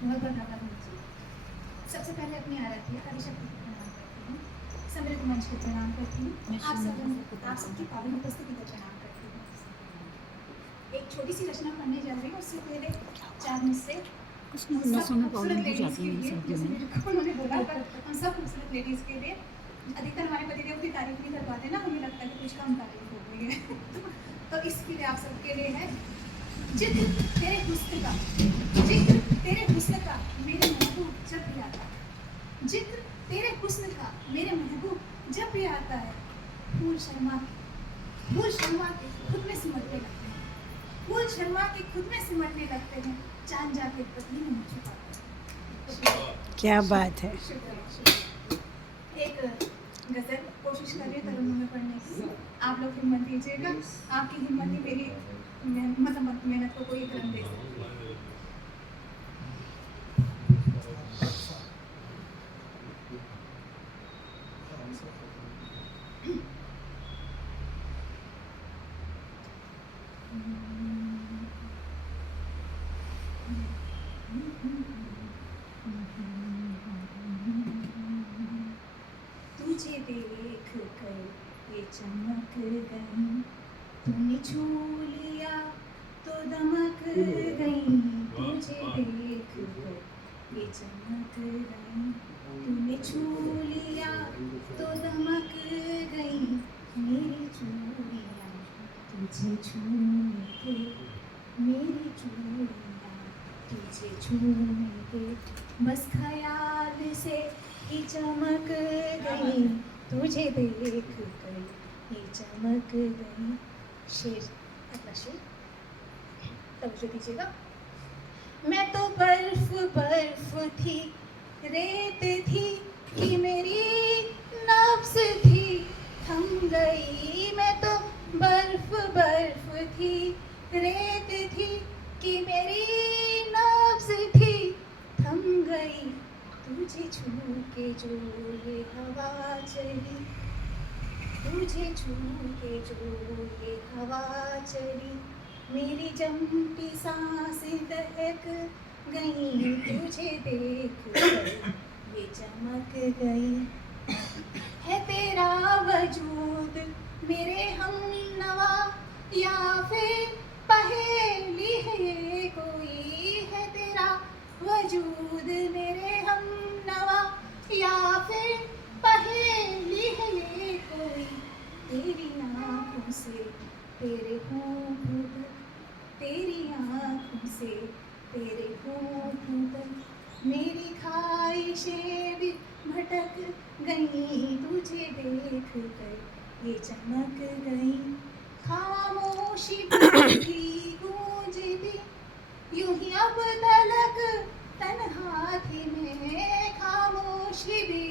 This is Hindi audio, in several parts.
बहुत बहुत आभार जी। सबसे पहले अपनी आराध्य आदिशक्ति को प्रणाम करती हूँ, समृद्ध मंच को प्रणाम करती हूँ, आप सबकी पावन उपस्थिति को प्रणाम करती हूँ। एक छोटी सी रचना पढ़ने जा रही हूँ, उससे पहले चार मुझसे कुछ नसों में प्रॉब्लम हो लेडीज जाती के है लिए, सर्दियों जैसे में। मेरे को उन्होंने बोला था, हम सब खूबसूरत लेडीज के लिए अधिकतर हमारे पतिदेव की तारीफ नहीं कर पाते ना, हमें लगता है कि कुछ कम तारीफ हो गई है तो इसके लिए आप सबके लिए है, जिक्र तेरे हुस्न का, जिक्र तेरे हुस्न का मेरे महबूब जब भी आता है, जिक्र तेरे हुस्न का मेरे महबूब जब भी आता है, फूल शर्मा के खुद में सिमटने लगते हैं, फूल शर्मा के खुद में सिमटने लगते हैं, चांद जाके पत्नी में मुझ छुपाते हैं। क्या बात है। एक गजल कोशिश करिए तरन्नुम में पढ़ने की, आप लोग हिम्मत दीजिएगा, आपकी हिम्मत ही मेरी मतलब मेहनत को कोई क्रम दे सकती है। तुझे देख कर ये चमक गई, तूने छू लिया तो दमक गई, तुझे देख कर ये चमक गई, तूने छू लिया तो दमक गई, मेरी चूड़ियाँ तुझे छूने के, मेरी चूड़ियाँ तुझे छूने के, बस ख्याल से ही चमक गई, तुझे देख कर ही चमक गई। शेर, अगला शेर तवज्जो दीजिएगा। मैं तो बर्फ बर्फ थी, रेत थी कि मेरी नफ्स थी थम गई, मैं तो बर्फ बर्फ थी, रेत थी कि मेरी नफ्स थी थम गई, तुझे छू के जो ये हवा चली, तुझे छू के जो ये हवा चली, मेरी जमती सांसें दहक गई, तुझे देख कर ये चमक गई, है तेरा वजूद मेरे हमनवा या फिर पहेली है ये कोई, है तेरा वजूद मेरे हमनवा या फिर पहेली है ये कोई, तेरी आँखों से तेरे होंठ तक, तेरी आँखों से तेरे होंठ तक मेरी ख्वाहिशें भी भटक गई, तुझे देख कर ये चमक गई, खामोशी भी गूंजती यूं ही अब तलक तन्हा थी मैं, खामोशी भी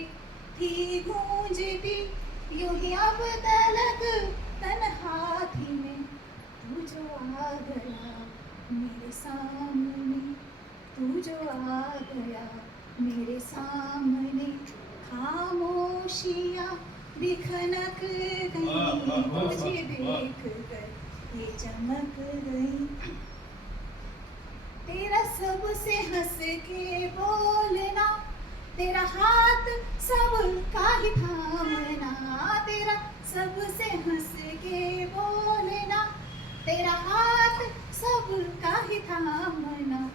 थी गूंजती यूं ही अब तलक तन्हा थी मैं, तू जो आ गया मेरे सामने, तू जो आ गया मेरे सामने, खामोशियाँ भी खनक गई, तुझे देख कर ये चमक गई, तेरा सबसे हंस के बोलना, तेरा हाथ सबका ही थामना, तेरा सबसे हंस के बोलना, तेरा हाथ सबका ही थामना,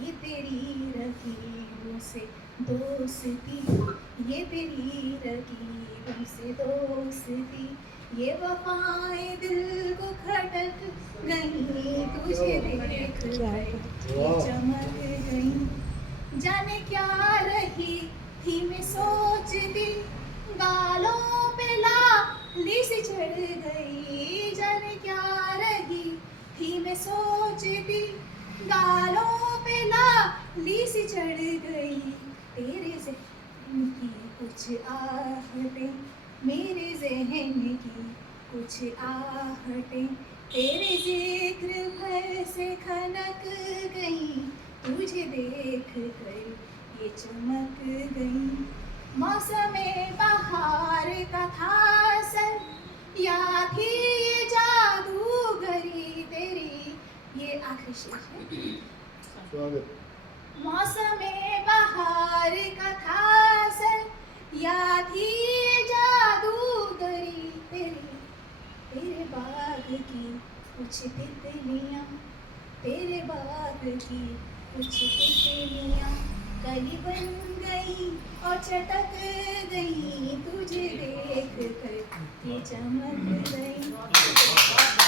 ये तेरी रकीबों से दोस्ती, ये तेरी रकीबों से दोस्ती, ये वफाएं दिल को खटक गई, तुझे देख कर ये चमक गई, जाने क्या रही थी मैं सोचती, गालों पे लाली सी चढ़ गई, जाने क्या रही थी मैं सोचती, गालों पे लाली सी चढ़ गई, तेरे ज़हन की कुछ आहटें, मेरे ज़हन की कुछ आहटें, तेरे जिक्र भर से खनक गई, तुझे देख कर ये चमक गई, मौसम बहार का था सर या थी ये जादूगरी तेरी, ये आखिरी शेर है। मौसम बहार का था असर या थी जादूगरी तेरे बाग की कुछ तितलियां, तेरे बाग की कुछ तितलियां कली बन गई और चटक गई, तुझे देख कर ये चमक गई।